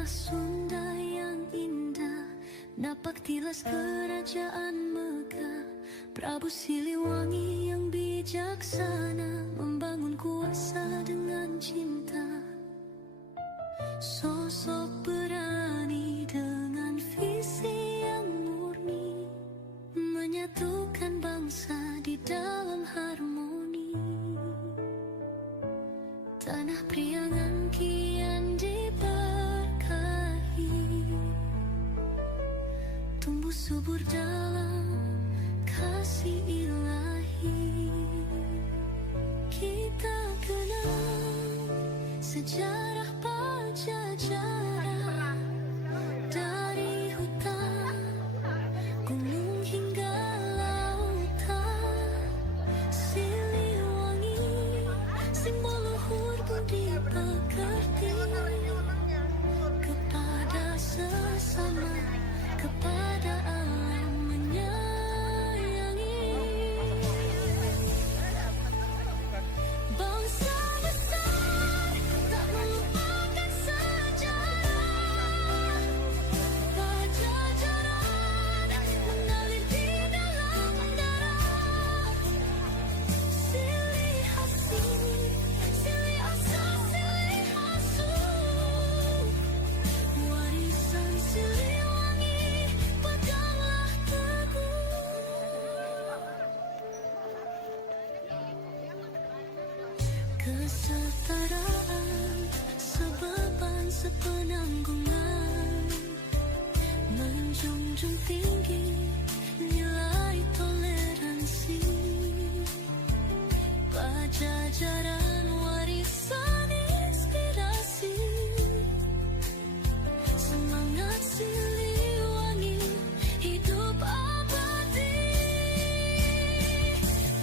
tanah Sunda yang indah, napak tilas kerajaan megah. Prabu Siliwangi yang bijaksana membangun kuasa dengan cinta. Sosok berani dengan visi yang murni, menyatukan bangsa di dalam harmoni. Tanah Priangan kian diberkahi, tumbuh subur dalam kasih ilahi. Kita kenang sejarah Pajajaran, dari hutan, gunung hingga lautan. Siliwangi, simbol luhur budi pekerti kepada sesama, kepada alam menyayangi. Bangsa besar tak melupakan sejarah. Pajajaran mengalir di dalam darah. Silih asih, silih asah, silih asuh, warisan Siliwangi peganglah teguh. Kesetaraan, sebeban, sepenanggungan, menjunjung tinggi nilai toleransi. Pajajaran warisan inspirasi, semangat Siliwangi hidup abadi.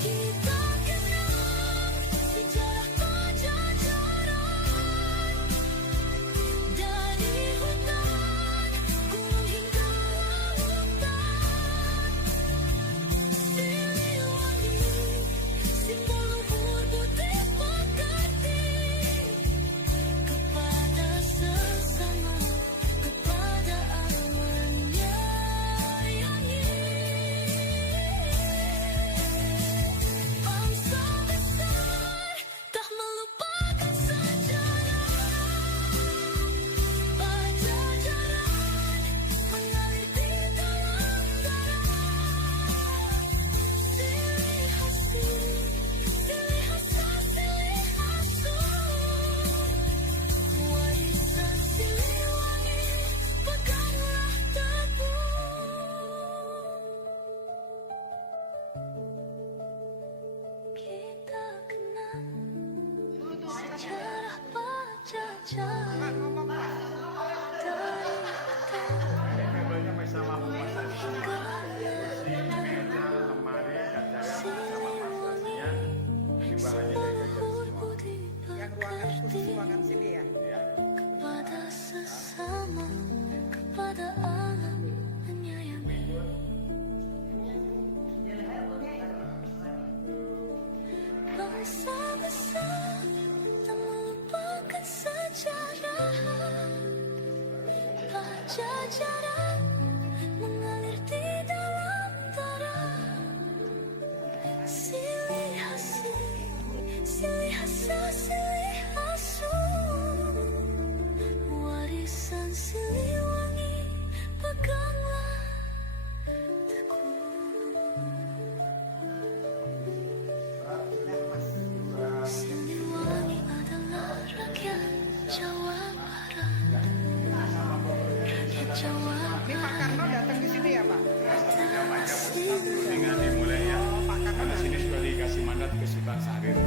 Kita kenang sejarah Pajajaran, dari hutan, gunung hingga lautan. Siliwangi, simbol luhur budi pekerti kepada sesama, kepada alam menyayangi. Bangsa besar tak melupakan sejarah. Pajajaran mengalir di dalam darah. Silih asih, silih asah, silih asuh, warisan Siliwangi peganglah teguh. Kita kenang sejarah Pajajaran, dari Kabelnya masalah hingga lemari kaca sama masanya ini bahannya dari kaca luhur semua. budi Yang ruangan khusus pekerti ruangan sini ya. Ya. kepada sesama, kepada alam menyayangi. Bangsa besar tak melupakan sejarah. Pajajaran mengalir di dalam darah. Silih asih, silih asah, silih asuh, warisan Siliwangi peganglah teguh. Siliwangi adalah rakyat Jawa Barat, rakyat Jawa Ini Pak Karno datang di sini ya Pak? Dengan dimulai ya. Karena sini sudah dikasih mandat ke Sultan Syahrir.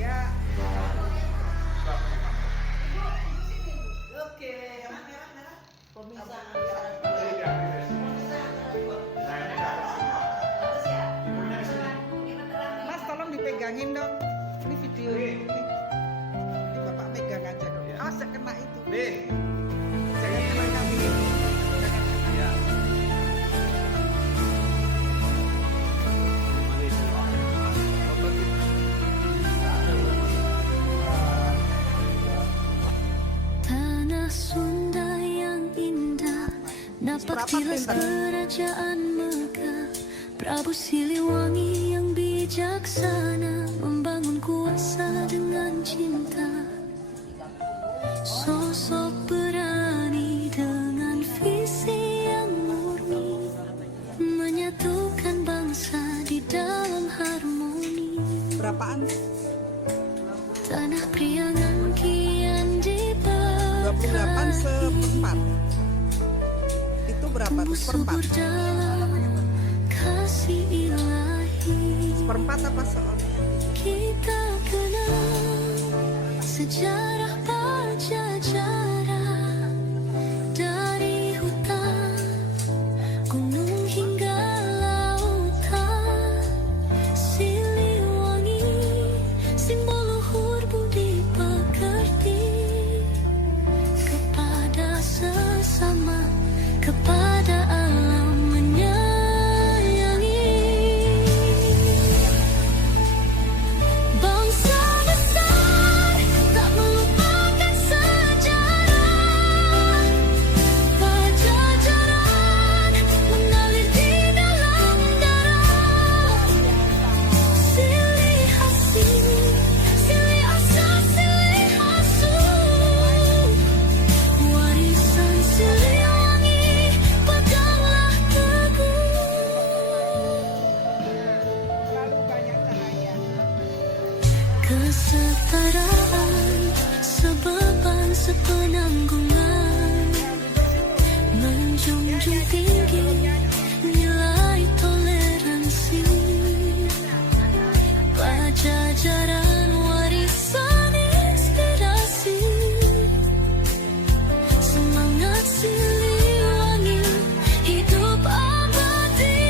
Ya. Mas tolong dipegangin dong. Ini video ini. Ini Bapak pegang aja dong. Awas kena itu. Nih. Jangan kena kami. Ya. Tanah Napak tilas kerajaan megah, Prabu Siliwangi yang bijaksana membangun kuasa dengan cinta. Sosok berani dengan visi yang murni, menyatukan bangsa di dalam harmoni. Berapaan? Tanah Priangan kian dibakar, 28 seperempat. Itu berapa tuh seperempat? subur dalam kasih ilahi. Seperempat apa seperempat? Kita kenal sejarah Pajajaran, dari hutan, gunung hingga lautan. Siliwangi, simbol luhur budi pekerti kepada sesama, kepada alam menyayangi. Bangsa besar tak melupakan sejarah. Pajajaran mengalir di dalam darah. Silih hasil, silih asa, silih asuh, warisan Siliwangi, peganglah teguh. Terlalu banyak cahaya. Kesetaraan, sebeban, sepenanggungan, menjunjung tinggi nilai toleransi. Pajajaran warisan inspirasi, semangat Siliwangi hidup abadi.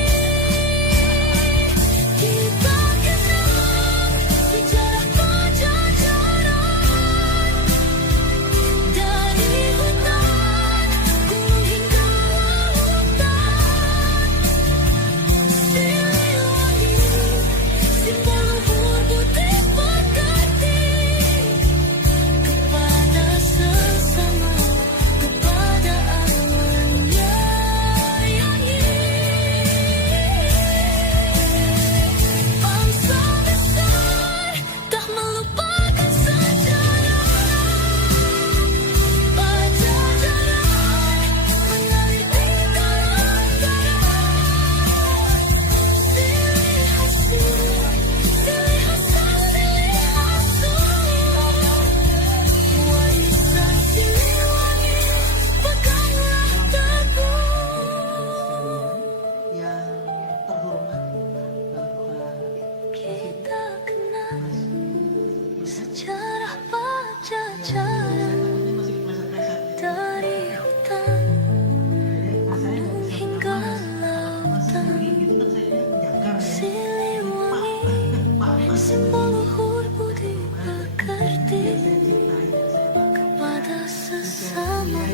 Kita kenang sejarah Pajajaran, dari hutan, gunung hingga lautan. Siliwangi, simbol luhur budi pekerti kepada sesama, kepada alam menyayangi. Bangsa besar tak melupakan sejarah. Pajajaran mengalir di dalam darah. Silih hasil, silih asa, silih asuh, warisan Siliwangi, peganglah teguh. Yang terhormat Bapak Kita kenal sejarah Pajajaran, dari hutan, gunung hingga lautan. Siliwangi, simbol luhur budi pekerti kepada sesama,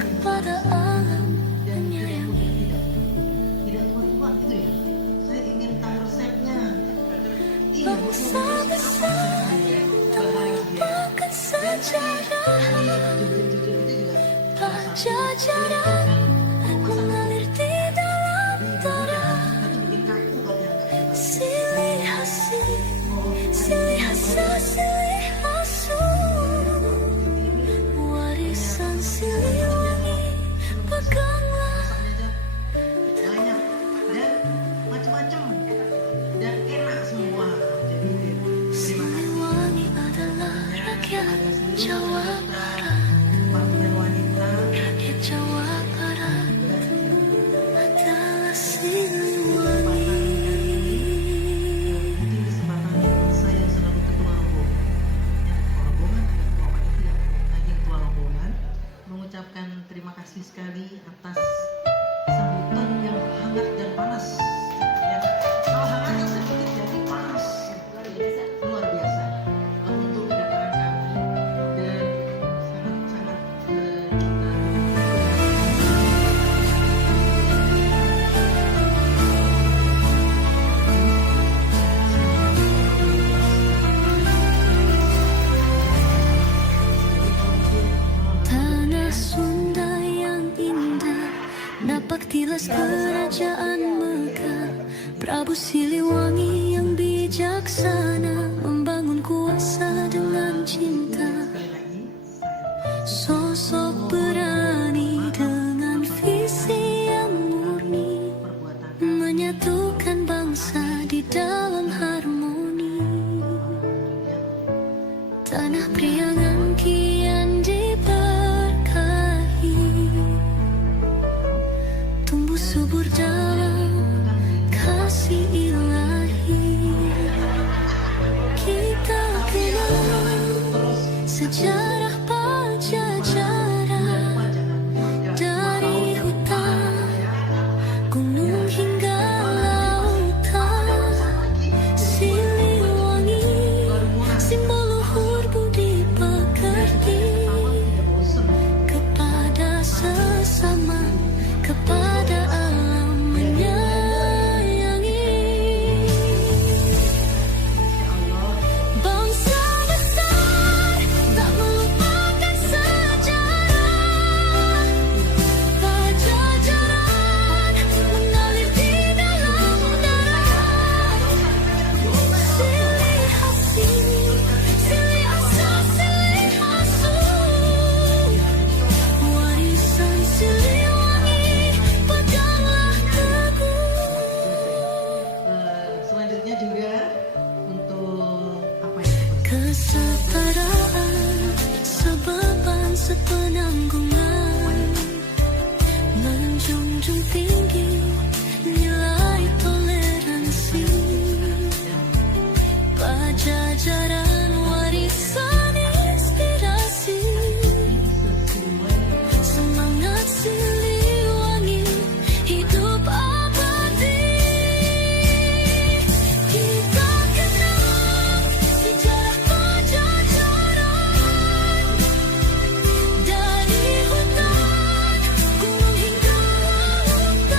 kepada alam menyayangi. tidak tua-tua gitu ya. Saya ingin tahu resepnya. Bangsa besar tak melupakan sejarah. Pajajaran mengalir di dalam darah. Silih hasil, silih asa, silih asuh, warisan Siliwangi, peganglah Banyak dan macam-macam dan enak semua. Jadi terima kasih Siliwangi adalah rakyat Jawa Barat, Departemen Wanita rakyat Jawa tilas kerajaan Megah, Prabu Siliwangi yang bijaksana membangun kuasa dengan cinta. Sosok berani dengan visi yang murni, menyatukan bangsa di dalam harmoni. Tanah Priangan kian diberkahi, tumbuh subur dalam kasih ilahi. Kita kenal sejarah Pajajaran, dari hutan, gunung hingga lautan. Siliwangi, simbol luhur budi pekerti kepada sesama, kepada alam menyayangi. Bangsa besar tak melupakan sejarah. Pajajaran mengalir di dalam darah. Silih asih, silih asa, silih asuh, warisan Siliwangi peganglah teguh. Selanjutnya juga untuk apa ya? Kesetaraan sebeban sepenanggungan, menjunjung tinggi nilai toleransi. Pajajaran warisan inspirasi, semangat Siliwangi hidup abadi. Kita kenal sejarah Pajajaran, dari hutan, gunung hingga lautan.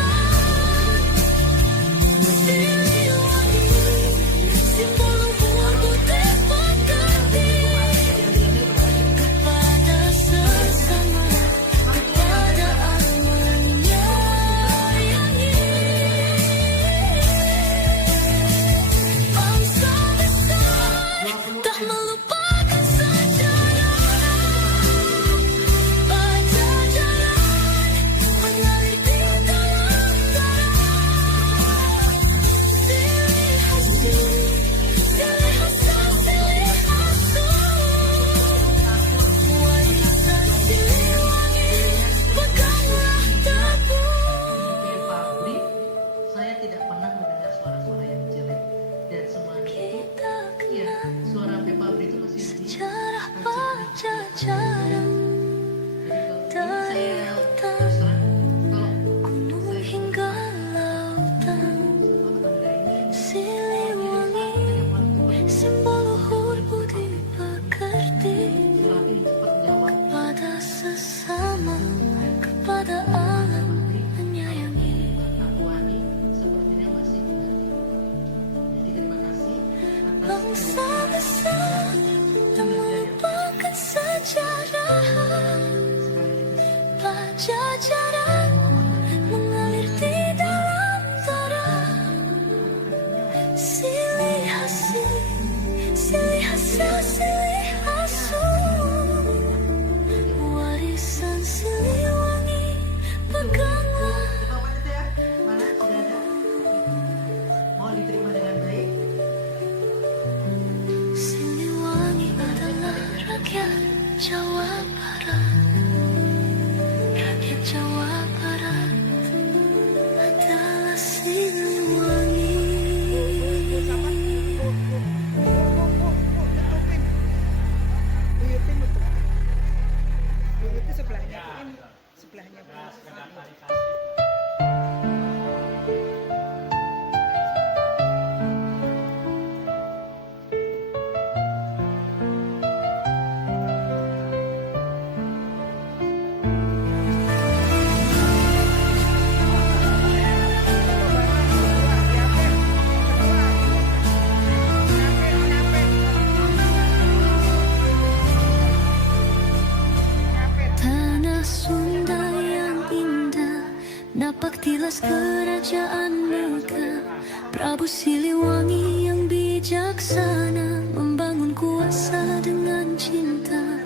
Napaktilas kerajaan Mega, Prabu Siliwangi yang bijaksana, membangun kuasa dengan cinta.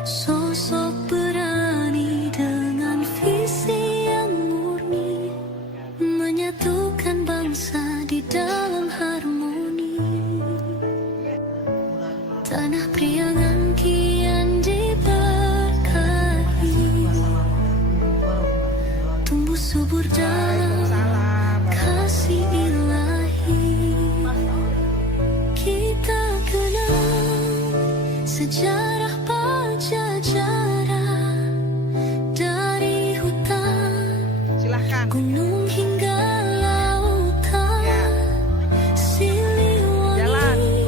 Sosok berani dengan visi yang murni, menyatukan bangsa di dalam harmoni. Tanah Priangan kian diberkahi, tumbuh subur dalam kasih ilahi. Kita kenal sejarah Pajajaran, dari hutan, Silahkan. gunung hingga lautan. Ya. Siliwangi,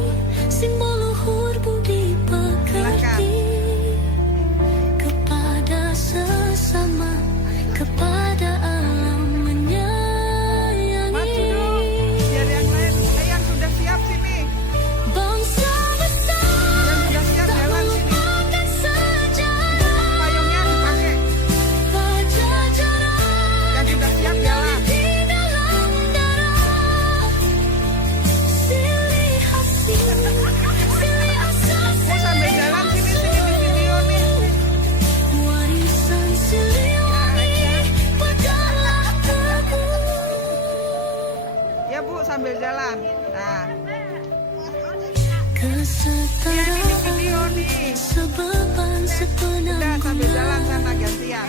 simbol luhur budi pekerti, kepada sesama, kepada alam menyayangi. Maju dong. Biar yang lain. Yang sudah siap sini. Bangsa besar Yang sudah siap tak jalan sini. melupakan sejarah. Payungnya dipakai. Pajajaran Yang sudah siap jalan. di dalam darah. Silih hasil, silih asas, Mau sambil jalan sini di video nih. warisan Siliwangi, pegahlah teguh. Ya Bu, sambil jalan. Nah, Kesetaraan video nih. sebeban Udah sambil jalan sepenanggungan. sana gantian.